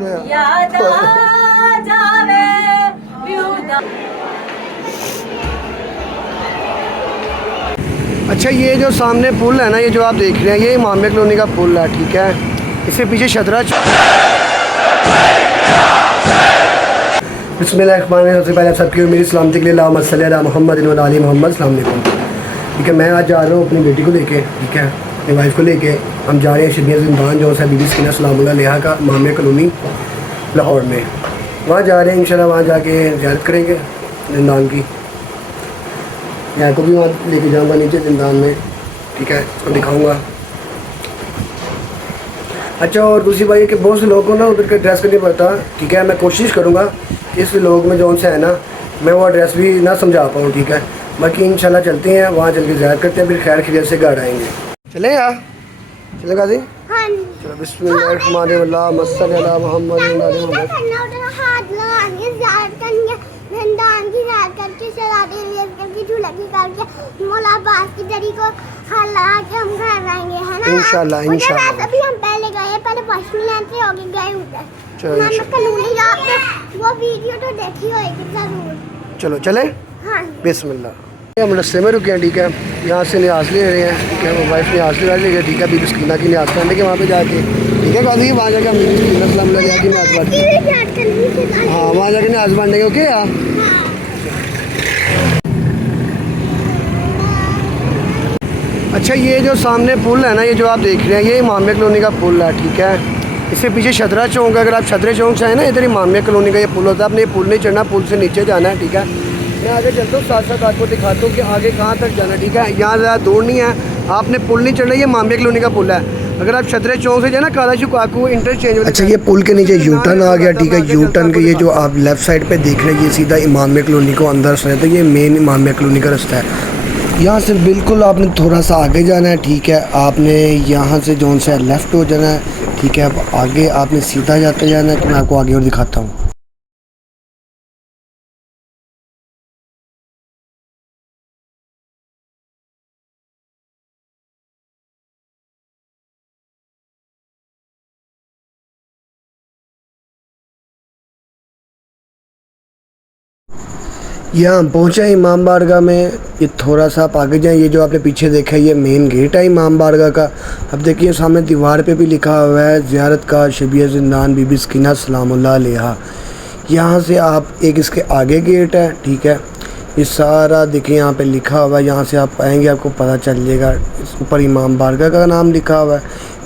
याद आ जावे अच्छा, ये जो सामने पुल है ना, ये जो आप देख रहे हैं, ये इमामिया कॉलोनी का पुल है, ठीक है। इसके पीछे शतरा बिस्मिल्लाहिर्रहमानिर्रहीम। सबसे पहले आप सबकी मेरी सलामती के लिए अल्लाहुम्मा सल्ली अला मुहम्मद व आलि मुहम्मद। अस्सलाम वालेकुम। ठीक है, मैं आज जा रहा हूँ अपनी बेटी को लेके, ठीक है, अपनी वाइफ को लेके। हम जा रहे हैं शबिया ज़िंदान जो है बीबी सकीना सलामुल्लाह अलैहा का इमामिया कॉलोनी लाहौर में। वहाँ जा रहे हैं इंशाल्लाह, वहाँ जाके ज़ियारत करेंगे ज़िंदान की। यहाँ को भी वहाँ लेके जाऊँगा नीचे ज़िंदान में, ठीक है, उसको दिखाऊँगा। अच्छा, और दूसरी बात ये कि बहुत से लोगों को ना उधर का एड्रेस का नहीं पता, ठीक है। मैं कोशिश करूँगा कि इस लोग में जो उनसे है ना, मैं वो एड्रेस भी ना समझा पाऊँ, ठीक है। बाकी इंशाल्लाह चलते हैं वहाँ, चल के ज़ियारत करते हैं, फिर खैर खैरियत से घर आएंगे। चले यार, चले गाजी। हाँ चलो, बिस्मिल्लाहिर्रहमानिर्रहीम, अल्लाहुम्मा सल्ली अला मुहम्मद व आलि मुहम्मद। इंशाल्लाह इंशाल्लाह। अभी हम पहले गए, पहले पश्चिमी से होके गए उधर। वो वीडियो तो देखी होगी जरूर। चलो चले। हाँ। बिस्मिल्लाह। हम रस्ते में रुके हैं, ठीक है। यहाँ से न्याज ले रहे हैं, ठीक है। वो वाइफ न्याज ले रही है, ठीक है। बीबी सकीना की न्याज करने के वहाँ पे जाके, ठीक है। गाजी वहाँ जाके हम बीबी सकीना सलामुल्लाह अलैहा की न्याज बांटेंगे। हाँ, वहाँ जाके न्याज बांटेंगे, ओके यार। अच्छा, ये जो सामने पुल है ना, ये जो आप देख रहे हैं, ये इमामिया कॉलोनी का पुल है, ठीक है। इसके पीछे शतरा चौक है। अगर आप शतरे चौक से आए ना, इधर इमामिया कॉलोनी का ये पुल होता है। आपने ये पुल नहीं चढ़ना, पुल से नीचे जाना है, ठीक है। मैं आगे चलता हूँ, साथ साथ आपको दिखाता हूँ कि आगे कहाँ तक जाना है, ठीक है। यहाँ ज़्यादा दूर नहीं है, आपने पुल नहीं चढ़ना, ये इमामिया कॉलोनी का पुल है। अगर आप शतरे चौक से जाए ना, कालाशू काकू इंटरचेंज। अच्छा, ये पुल के नीचे यू टर्न आ गया, ठीक है। यू टर्न के ये जो आप लेफ़्ट साइड पे देख रहे हैं, ये सीधा इमामिया कॉलोनी को अंदर से है, तो ये मेन इमामिया कॉलोनी का रास्ता है। यहाँ से बिल्कुल आपने थोड़ा सा आगे जाना है, ठीक है। आपने यहाँ से जोन से लेफ़्ट हो जाना है, ठीक है। अब आगे आपने सीधा जाते जाना है, तो मैं आपको आगे और दिखाता हूँ। यहाँ हम पहुँचे इमाम बारगाह में। ये थोड़ा सा आप आगे जाएँ, ये जो आपने पीछे देखा है, ये मेन गेट है इमाम बारगाह का। अब देखिए सामने दीवार पे भी लिखा हुआ है ज़ियारत का शबिया ज़िंदान बीबी सकीना सलामुल्लाह अलैहा। यहाँ से आप एक इसके आगे गेट है, ठीक है। ये सारा देखिए यहाँ पे लिखा हुआ है। यहाँ से आप आएंगे, आपको पता चल जाएगा। इस ऊपर इमाम बारगाह का नाम लिखा हुआ है।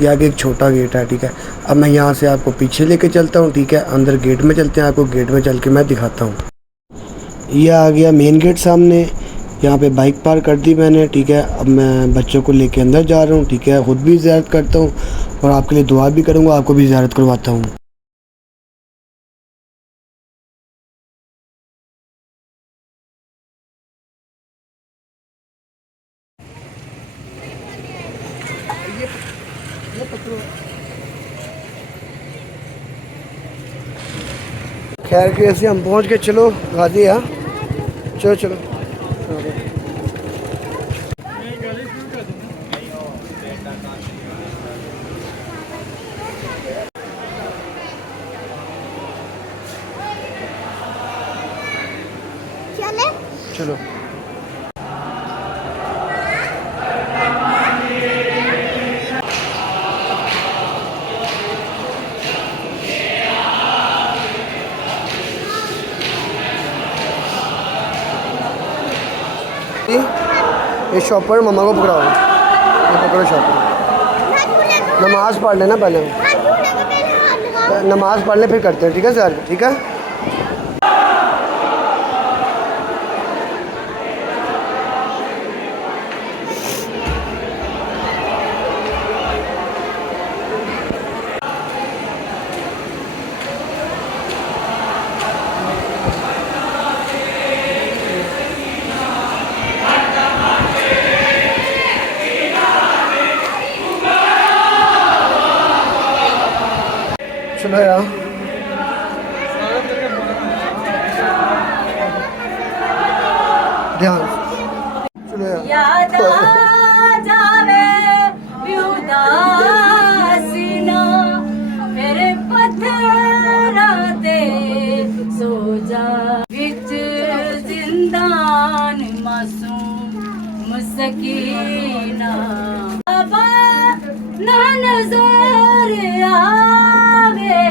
ये आगे एक छोटा गेट है, ठीक है। अब मैं यहाँ से आपको पीछे लेके चलता हूँ, ठीक है। अंदर गेट में चलते हैं, आपको गेट में चल के मैं दिखाता हूँ। ये आ गया मेन गेट सामने। यहाँ पे बाइक पार्क कर दी मैंने, ठीक है। अब मैं बच्चों को लेके अंदर जा रहा हूँ, ठीक है। ख़ुद भी ज़ियारत करता हूँ और आपके लिए दुआ भी करूँगा, आपको भी ज़ियारत करवाता हूँ। खैर के ऐसे हम पहुँच गए। चलो गाजी, हाँ चलो चलो। चलो ये शॉपर मम्मा को पकड़ाओ, ये पकड़ो शॉपर। नमाज़ पढ़ लेना पहले, नमाज़ पढ़ ले फिर करते हैं, ठीक है सर, ठीक है। चलो यार, ध्यान। चलो याद आ जावे उदासीना मेरे पत्थर सकीना बाबा ना नजर आवे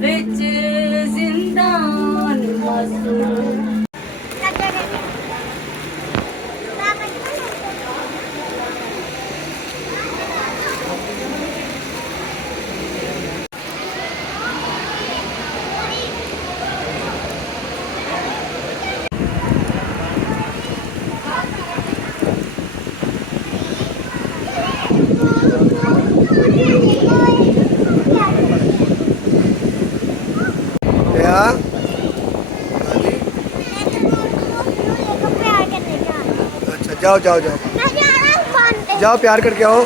विच जिंदान मासूम या अच्छा जाओ जाओ जाओ जाओ प्यार करके आओ।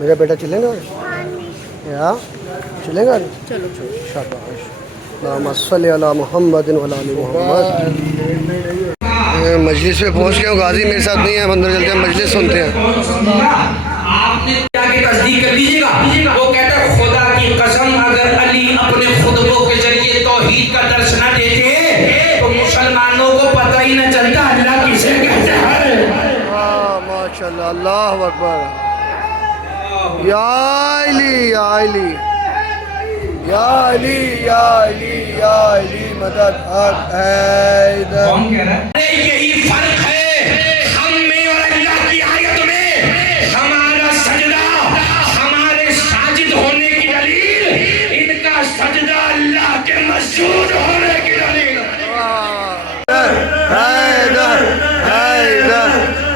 मेरा बेटा चलेगा या चलेगा चलो शाबाश सल्ली अला मुहम्मद व अला मुहम्मद। मजलिस में पहुंच गया हूँ, गाजी मेरे साथ नहीं है, अंदर चलते हैं मजलिस सुनते हैं। आपने जाके तस्दीक कर दीजिएगा। वो कहता है खुदा की कसम अगर अली अपने खुतबों के जरिए तौहीद का दर्श न देते तो मुसलमानों को पता ही न चलता अल्लाह किसे कहता है। माशाल्लाह अल्लाह अकबर। या अली या अली या अली या अली या अली मदद हक हैदर। कौन कह रहा है? यही फर्क है हम में और अल्लाह की आयत में। हमारा सजदा हमारे साजिद होने की दलील, इनका सजदा अल्लाह के मस्जूद होने की दलील। हैदर हैदर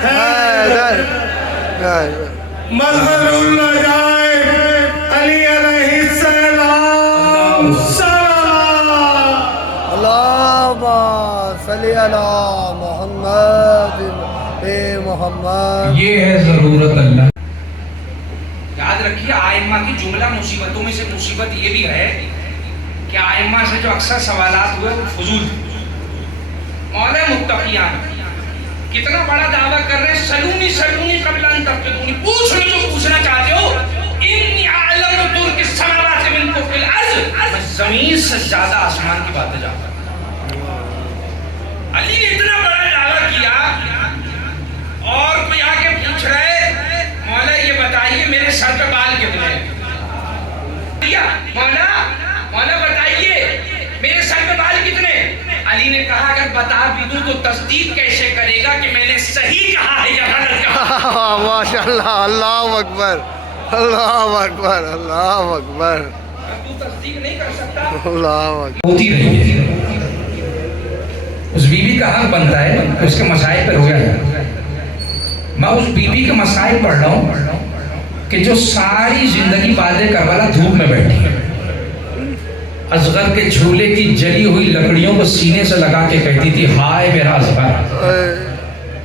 हैदर हैदर मज़हरुल्लाह जाए अली अलैहिस्सलाम अल्लाहुम्मा सल्ली अला मुहम्मद ए मोहम्मद। ये है जरूरत अल्लाह। याद रखिए आइम्मा की जुमला मुसीबतों में से मुसीबत ये भी है कि आइम्मा से जो अक्सर सवालात हुए वो फजूल थे। मौला मुत्तकियान कितना बड़ा दावा कर रहे हैं, सलूनी सलूनी कबलान तब्तूनी, पूछ लो जो पूछना चाहते हो। इन्नी आलम दूर के समावात मिन फौकिल अर्ज़, मैं जमीन से ज्यादा आसमान की बातें जानता हूं। अली ने इतना बड़ा दावा किया और कोई आके पूछ रहे मौला ये बताइए मेरे सर पे बाल कितने हैं? मौला मौला बताइए मेरे सर पे बाल कितने? अली ने कहा अगर बता भी दूं तो तस्दीक कैसे करेगा कि मैंने सही कहा है या गलत कहा? माशाल्लाह अल्लाह अकबर अल्लाह अकबर अल्लाह अकबर। तू तस्दीक नहीं कर सकता। अल्लाह अकबर। होती रही है, उस बीबी का हक बनता है कि उसके मसाइल पर रोया जाए। मैं उस बीबी के मसाइल पढ़ रहा हूँ कि जो सारी जिंदगी बादे करबला धूप में बैठी है, असगर के झूले की जली हुई लकड़ियों को सीने से लगा के कहती थी हाय मेरा असगर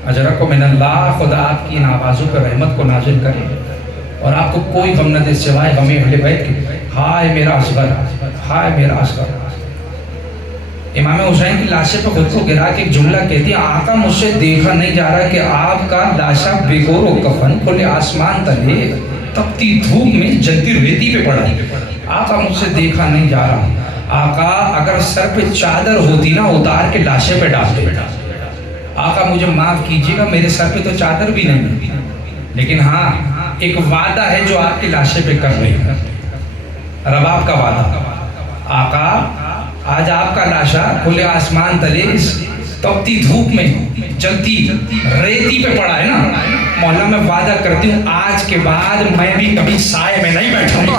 अजरा को मिन अल्लाह, खुदा आपकी इन आवाज़ों पर रहमत को नाजिल करे और आपको कोई गम न दे सिवाय हमें अहले बैत के। हाय मेरा असगर हाय मेरा असगर। इमाम हुसैन की लाशे पर खुद को गिरा के एक जुमला कहती है आका मुझसे देखा नहीं जा रहा कि आपका लाशा बेगोरो कफन खुले आसमान तले तपती धूप में जलती रेती पे पड़ा। आका मुझसे देखा नहीं जा रहा। आका अगर सर पे चादर होती ना उतार के लाशे पे डाल दे। आका मुझे माफ कीजिएगा मेरे सर पे तो चादर भी नहीं, लेकिन हाँ एक वादा है जो आपकी लाशे पे कर रही है, रबाब का वादा। आका आज आपका लाशा खुले आसमान तले इस तपती धूप में जलती रेती पे पड़ा है ना, मौला मैं वादा करती हूँ आज के बाद मैं भी कभी साए में नहीं बैठूंगा।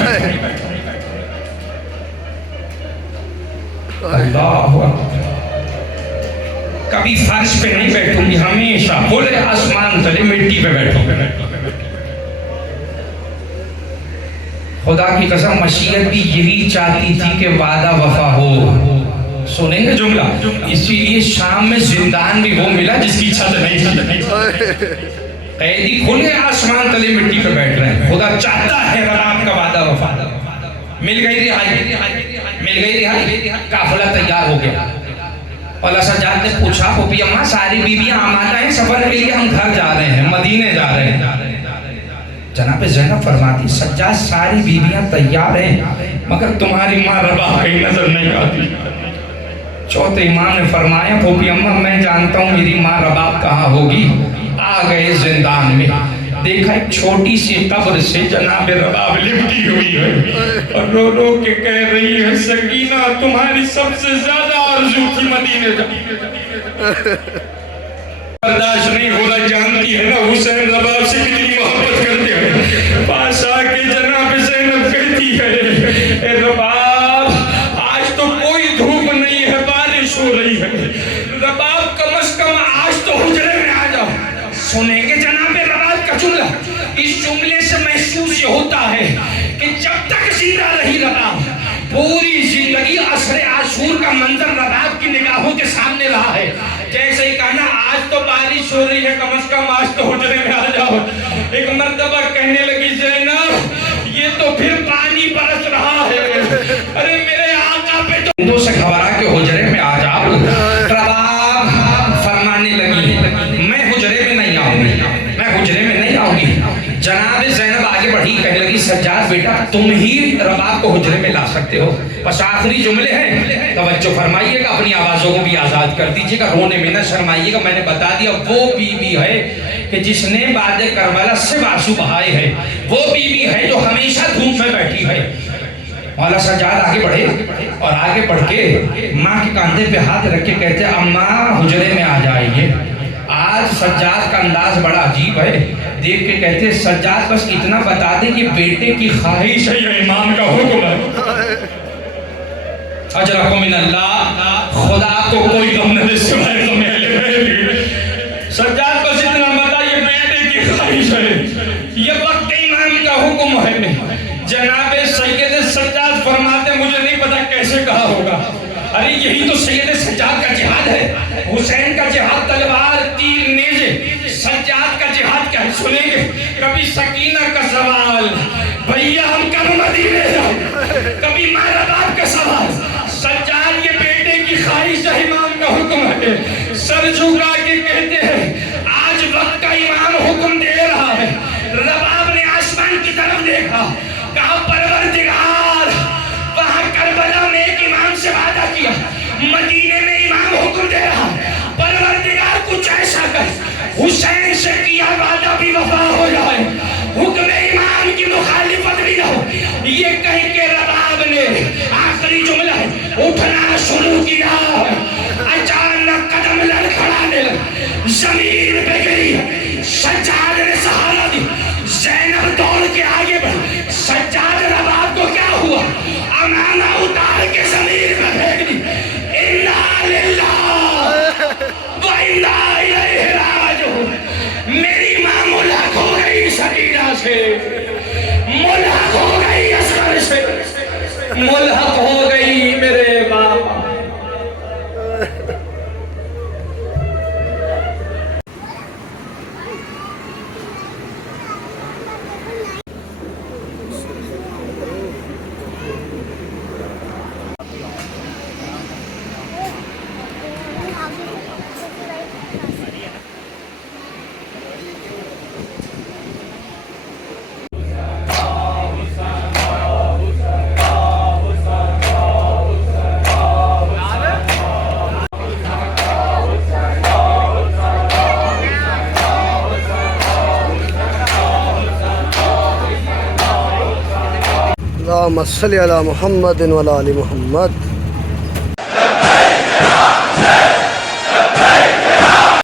अल्लाह कभी फर्श पे नहीं बैठूंगी, हमेशा खुले आसमान तले मिट्टी पे बैठूंगी। खुदा की कसम मशीयत भी यही चाहती थी कि वादा वफा हो। सुनेंगे जुमला, इसीलिए शाम में जिंदान भी वो मिला जिसकी छत नहीं थी। कैदी खुले आसमान तले मिट्टी पे बैठ रहे हैं। खुदा चाहता है रब का वादा वफा। मिल गई रिहाई, मिल गई रिहाई, काफिला तैयार हो गया। और सज्जाद ने पूछा फूफी अम्मा सारी बीबियां आमादा हैं सफर के लिए, हम घर जा रहे हैं, मदीने जा रहे हैं। जनाब ज़ैनब फरमाती सज्जाद सारी बीबियां तैयार हैं मगर तुम्हारी माँ रबाब कहीं नजर नहीं आती। चौथे इमाम ने फरमाया फूफी अम्मा मैं जानता हूँ मेरी माँ रबाब कहाँ होगी। आ गए जिंदान में, देखा एक छोटी सी कब्र से जनाब रबाब लिपटी हुई है और रो रो के कह रही है सकीना तुम्हारी सबसे ज्यादा आरज़ू थी मदीने जाने। बर्दाश्त नहीं हो रहा, जानती है ना हुसैन रबाब से कितनी मोहब्बत करते हैं। पास आके जनाब ज़ैनब कहती है ए रबाब आज तो कोई धूप नहीं है, बारिश हो रही है, रबाब कम से कम आज तो हुजरे में आ जाओ। सुनेंगे जनाब रबाब का जुमला, इस जुमले से महसूस होता है कि जब तक जिंदा रही रबाब पूरी जिंदगी असरे आशूर का मंजर रबाब की निगाहों के सामने रहा है। जैसे ही कहना आज तो बारिश हो रही है, कम से कम आज तो हुजरे में आ जाओ। एक मर्तबा कहने लगी ज़ैनब ये तो फिर पानी बरस रहा है, अरे मेरे आका पे तो हिंदू से घबरा के हुजरे में आ जाओ। रबाब फरमाने लगी मैं हुजरे में नहीं आऊंगी, मैं हुजरे में नहीं आऊंगी। जनाब ज़ैनब आगे बढ़ी, कहने लगी सज्जाद बेटा तुम ही रबाब को हुजरे में ला सकते हो। बस आखिरी जुमले हैं, तवज्जो फरमाइएगा, अपनी आवाज़ों को भी आज़ाद कर दीजिएगा, रोने में न शर्माइएगा। मैंने बता दिया वो बीबी है कि जिसने बाद करबला से आंसू बहाए हैं, वो बीबी है जो हमेशा धूप में बैठी है। मौला सज्जाद आगे बढ़े और आगे बढ़ के माँ के कंधे पे हाथ रख के कहते अम्मा हुजरे में आ जाइए। आज सज्जाद का अंदाज बड़ा अजीब है, देख के कहते सज्जाद बस इतना बता दे कि बेटे की ख्वाहिश है या इमाम का हुक्म है। अजरकुम मिनल्लाह, खुदा आपको कोई गम न दे सिवाय गम अहले बैत। सज्जाद बस इतना बता ये बेटे की ख्वाहिश है, ये वक्त इमाम का हुक्म है। जनाब सैयद सज्जाद फरमाते मुझे नहीं पता कैसे कहा होगा, अरे यही तो सैयद सज्जाद का जिहाद है। हुसैन का जिहाद तलवार तीर नेज़े, सज्जाद का जिहाद क्या है सुनेंगे। कभी सकीना का सवाल भैया हम कब मदीने जाएं, कभी माँ रबाब का सवाल सज्जाद के बेटे की ख्वाहिश इमाम का हुक्म है। सर झुका के कहते हैं आज वक्त का इमाम हुक्म दे रहा है। रबाब ने आसमान की तरफ देखा, कहा परवरदिगार वहां करबला में एक इमाम से वादा किया, मदीने में इमाम हुक्म दे रहा, परवरदिगार कुछ ऐसा कर हुसैन से किया वादा भी वफा हो जाए, हुक्म इमाम की मुखालिफत भी ना हो। ये कह के रबाब ने आखिरी जुमला है उठना शुरू किया, अचानक कदम लड़खड़ाने लगा, जमीन पे गिरी। सज्जाद ने सहारा दी, ज़ैनब दौड़ के आगे बढ़ी। सज्जाद रबाब को क्या हुआ, अमाना उतार के जमीन पे फेंक दी। इन्ना लिल्लाह व इन्ना इलैहि राजिऊन। मेरी मां मुल्हक हो गई सकीना से, मुल्हक हो गई असगर से, मुल्हक हो गई मेरे बाप। अल्लाहुम्मा सल्लि अला मुहम्मद व अला आलि मुहम्मद।